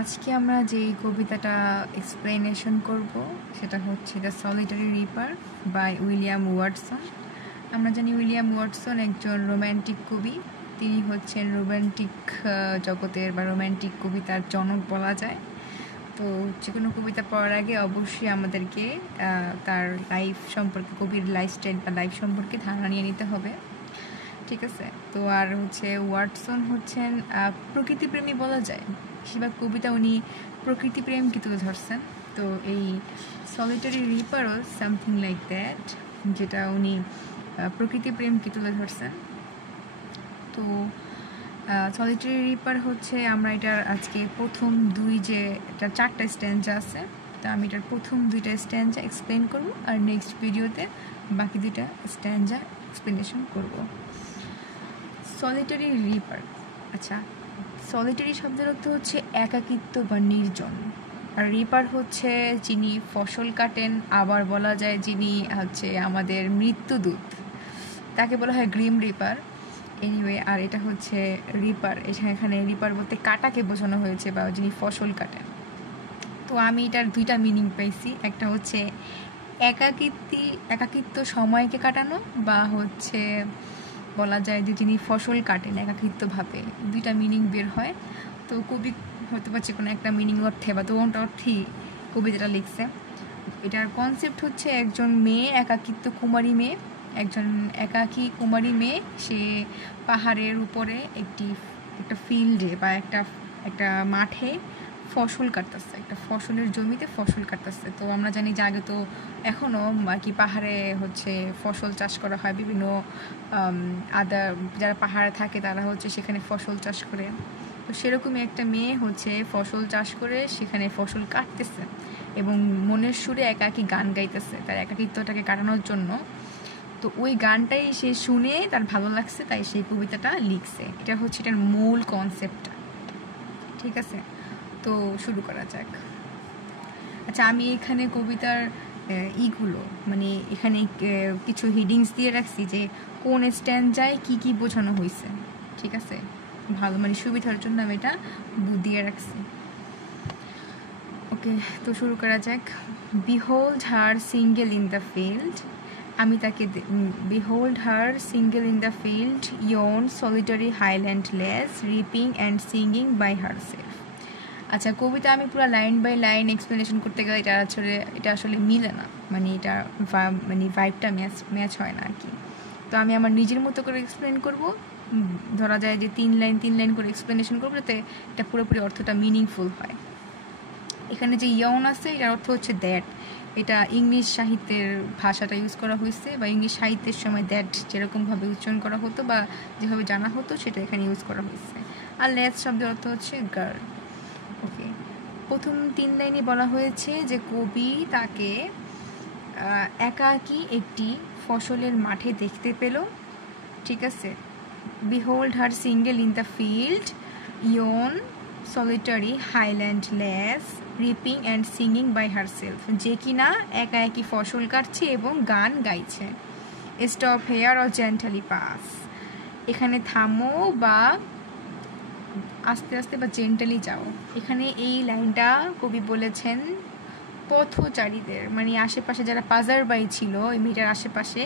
আজকে আমরা যে কবিতাটা এক্সপ্লেনেশন করব সেটা হচ্ছে the solitary reaper by William Watson. আমরা জানি উইলিয়াম ওয়াটসন একজন রোম্যান্টিক কবি। তিনি হচ্ছেন রোম্যান্টিক জগতের বা রোম্যান্টিক কবিতার জনক বলা যায়। তো যে কোনো কবিতা পড়ার আগে অবশ্যই আমাদেরকে তার লাইফ সম্পর্কে, কবির লাইফস্টাইল বা লাইফ সম্পর্কে ধারণা নিয়ে নিতে হবে, ঠিক আছে? তো আর হচ্ছে ওয়াটসন হচ্ছেন প্রকৃতিপ্রেমী বলা যায়। বেশিরভাগ কবিতা উনি প্রকৃতিপ্রেমকে তুলে ধরছেন। তো এই সলিটারি রিপারও সামথিং লাইক দ্যাট, যেটা উনি প্রকৃতিপ্রেমকে তুলে ধরছেন। তো সলিটারি রিপার হচ্ছে, আমরা এটার আজকে প্রথম এটা 4টা স্ট্যান্জা আছে। তো আমি এটার প্রথম 2টা স্ট্যান্জা এক্সপ্লেন করব, আর নেক্সট ভিডিওতে বাকি 2টা স্ট্যান্জা এক্সপ্লেনেশন করব। সলিটারি রিপার, আচ্ছা, সলিটারি শব্দের অর্থ হচ্ছে একাকিত্ব বা নির্জন, আর রিপার হচ্ছে যিনি ফসল কাটেন, আবার বলা যায় যিনি হচ্ছে আমাদের মৃত্যুদূত, তাকে বলা হয় গ্রিম রিপার। এনিওয়ে, আর এটা হচ্ছে রিপার, এখানে রিপার বলতে কাটাকে বোঝানো হয়েছে, বা যিনি ফসল কাটেন। তো আমি এটার 2টা মিনিং পাইছি। একটা হচ্ছে একাকিত্ব সময়কে কাটানো, বা হচ্ছে বলা যায় যে যিনি ফসল কাটেন একাকিত্বভাবে, 2টা মিনিং বের হয়। তো কবি হয়তো বা যে কোনো একটা মিনিং অর্থে বা দুটো অর্থেই কবি যেটা লিখছে। এটার কনসেপ্ট হচ্ছে একজন মেয়ে, একজন একাকী কুমারী মেয়ে, সে পাহাড়ের উপরে একটা ফিল্ডে বা একটা মাঠে ফসল কাটতেছে, একটা ফসলের জমিতে ফসল কাটতেছে। তো আমরা জানি যে আগে তো এখনও আর কি পাহাড়ে হচ্ছে ফসল চাষ করা হয়, বিভিন্ন যারা পাহাড়ে থাকে তারা হচ্ছে সেখানে ফসল চাষ করে। তো সেরকমই একটা মেয়ে হচ্ছে ফসল চাষ করে সেখানে ফসল কাটতেছে এবং মনের সুরে একাকী গান গাইতেছে তার একাকিত্বটাকে কাটানোর জন্য। তো ওই গানটাই সে শুনে তার ভালো লাগছে, তাই সেই কবিতাটা লিখছে। এটা হচ্ছে এটার মূল কনসেপ্টটা, ঠিক আছে? তো শুরু করা যাক। আচ্ছা, আমি এখানে কবিতার মানে এখানে কিছু হিডিংস দিয়ে রাখছি যে কোন স্ট্যান্ডায় কি কি বোঝানো হয়েছে, ঠিক আছে? ভালো মানে সুবিধার জন্য আমি এটা দিয়ে রাখছি। ওকে, তো শুরু করা যাক। Behold her single in the field, আমি তাকে behold her single in the field, yon solitary highland lass, reaping and singing by herself. আচ্ছা, কবিতা আমি পুরো লাইন বাই লাইন এক্সপ্লেনেশন করতে গেলে এটা আসলে মিলে না, মানে এটা ভাইবটা ম্যাচ হয় না আর কি। তো আমি আমার নিজের মতো করে এক্সপ্লেন করব। ধরা যায় যে 3 লাইন করে এক্সপ্লেনেশন করবো, যাতে এটা পুরোপুরি অর্থটা মিনিংফুল হয়। এখানে যে ইয়ন আছে, এটার অর্থ হচ্ছে দ্যাট। এটা ইংলিশ সাহিত্যের ভাষাটা ইউজ করা হয়েছে, বা ইংলিশ সাহিত্যের সময় দ্যাট যেরকমভাবে উচ্চারণ করা হতো বা যেভাবে জানা হতো সেটা এখানে ইউজ করা হয়েছে। আর লেস শব্দের অর্থ হচ্ছে গার্ল। ওকে, প্রথম 3 লাইনে বলা হয়েছে যে কবি তাকে একাকী একটি ফসলের মাঠে দেখতে পেল, ঠিক আছে? Behold her single in the field, yon solitary highland lass, reaping and singing by herself, যে কিনা একা একই ফসল কাটছে এবং গান গাইছে। Stop here or gently pass, এখানে থামো বা আস্তে আস্তে বা জেন্টালি যাও। এখানে এই লাইনটা কবি বলেছেন পথচারীদের, মানে আশেপাশে যারা পাজারবাই ছিল এই মেয়েটার আশেপাশে,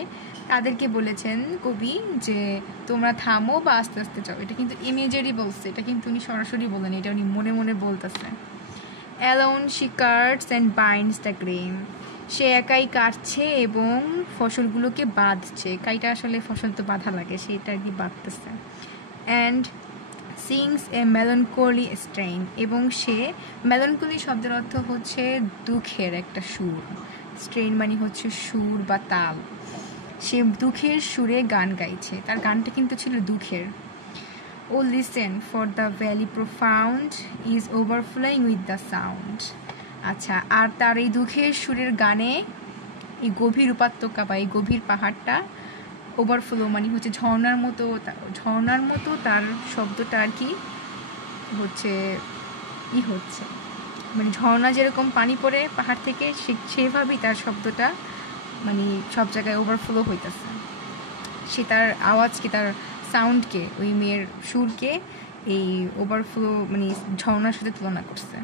তাদেরকে বলেছেন কবি যে তোমরা থামো বা আস্তে আস্তে যাও। এটা কিন্তু ইমেজারি বলছে, এটা কিন্তু উনি সরাসরি বলেন, এটা উনি মনে মনে বলতেছে। Alone she cuts and binds the grain, সে একাই কাটছে এবং ফসলগুলোকে বাঁধছে। কাইটা আসলে ফসল তো বাঁধা লাগে, সেটা আর কি বাঁধতেছে। And sings a melancholy strain, এবং সে মেলানকলি শব্দের অর্থ হচ্ছে দুঃখের একটা সুর, স্ট্রেইন মানে হচ্ছে সুর বা তাল। সে দুঃখের সুরে গান গাইছে, তার গানটা কিন্তু ছিল দুঃখের। O listen for the valley profound is overflowing with the sound. আচ্ছা, আর তার এই দুঃখের সুরের গানে এই গভীর উপত্যকা বা এই গভীর পাহাড়টা ওভারফ্লো মানে হচ্ছে ঝর্ণার মতো তার শব্দটা আর কি হচ্ছে হচ্ছে, মানে ঝর্ণা যেরকম পানি পড়ে পাহাড় থেকে সেভাবেই তার শব্দটা মানে সব জায়গায় ওভারফ্লো হইতেছে। সে তার আওয়াজকে, তার সাউন্ডকে, ওই মেয়ের সুরকে এই ওভারফ্লো মানে ঝর্ণার সাথে তুলনা করছে।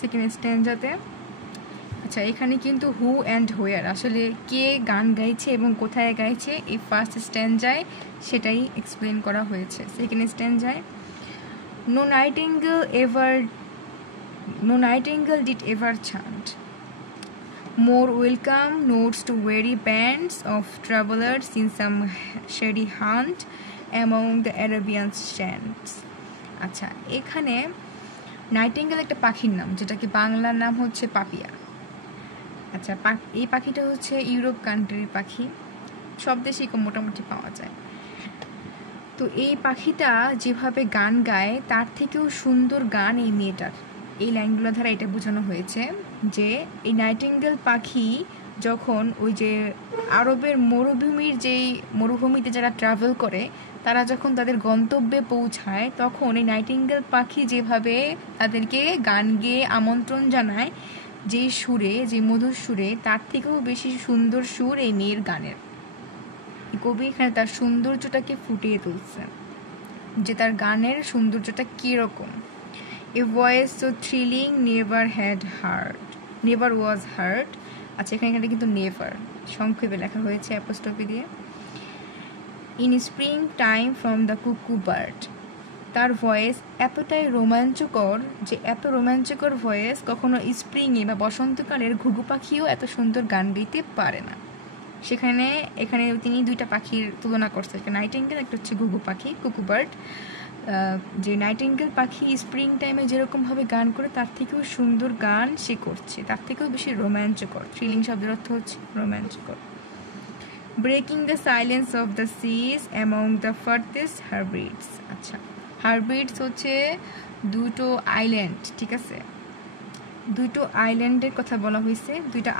সেকেন্ড স্ট্যান্ডাতে আচ্ছা এখানে কিন্তু হু অ্যান্ড হোয়ার আসলে কে গান গাইছে এবং কোথায় গাইছে এই ফার্স্ট স্ট্যান্ডায় সেটাই এক্সপ্লেন করা হয়েছে। সেকেন্ড স্ট্যান্ডায় no nightingale did ever chant more welcome notes to weary bands of travelers in some shady hunt among the Arabian sands। আচ্ছা এখানে নাইটিঙ্গেল একটা পাখির নাম, যেটাকে বাংলার নাম হচ্ছে পাপিয়া। আচ্ছা এই পাখিটা হচ্ছে ইউরোপ কান্ট্রির পাখি, সব দেশেই মোটামুটি পাওয়া যায়। তো এই পাখিটা যেভাবে গান গায় তার থেকেও সুন্দর গান এই মেয়েটার। এই লাইনগুলো দ্বারা এটা বোঝানো হয়েছে যে এই নাইটিঙ্গেল পাখি যখন ওই যে আরবের মরুভূমিতে যারা ট্রাভেল করে তারা যখন তাদের গন্তব্যে পৌঁছায় তখন এই নাইটিঙ্গেল পাখি যেভাবে তাদেরকে গান গেয়ে আমন্ত্রণ জানায়, যে সুরে, যে মধুর সুরে, তার থেকেও বেশি সুন্দর সুর এই মেয়ের গানের। কবি এখানে তার সৌন্দর্যটাকে ফুটিয়ে তুলছে যে তার গানের সৌন্দর্যটা কীরকম। A voice so thrilling never was heard। আচ্ছা এখানে কিন্তু নেভার সংক্ষেপে লেখা হয়েছে অ্যাপোস্ট্রফি দিয়ে। In spring time from the কুকু বার্ড, তার ভয়েস এতটাই রোমাঞ্চকর যে এত রোমাঞ্চকর ভয়েস কখনো স্প্রিংয়ে বা বসন্তকালের ঘুঘু পাখিও এত সুন্দর গান গাইতে পারে না। এখানে তিনি দুইটা পাখির তুলনা করছে, একটা নাইটিঙ্গেল, একটা হচ্ছে ঘুঘু পাখি, কুকু বার্ড। যে নাইটিঙ্গেল পাখি স্প্রিং টাইমে যেরকমভাবে গান করে তার থেকেও সুন্দর গান সে করছে, তার থেকেও বেশি রোমাঞ্চকর। থ্রিলিং শব্দের অর্থ হচ্ছে রোমাঞ্চকর। Breaking the silence of the seas among the farthest Hebrides. আচ্ছা হারব্রিডস হচ্ছে দুটো আইল্যান্ড, ঠিক আছে, দুটো আইল্যান্ডের কথা বলা হয়েছে। দুইটা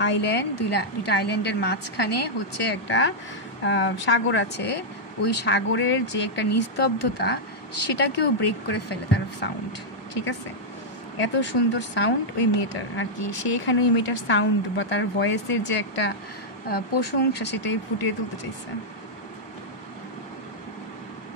আইল্যান্ডের মাঝখানে হচ্ছে একটা সাগর আছে। ওই সাগরের যে একটা নিস্তব্ধতা সেটাকেও ব্রেক করে ফেলে তার সাউন্ড, ঠিক আছে। এত সুন্দর সাউন্ড ওই মেয়েটার আর কি, সে এখানে ওই মেয়েটার সাউন্ড বা তার ভয়েসের যে একটা প্রশংসা সেটাই ফুটিয়ে তুলতে চাইছে।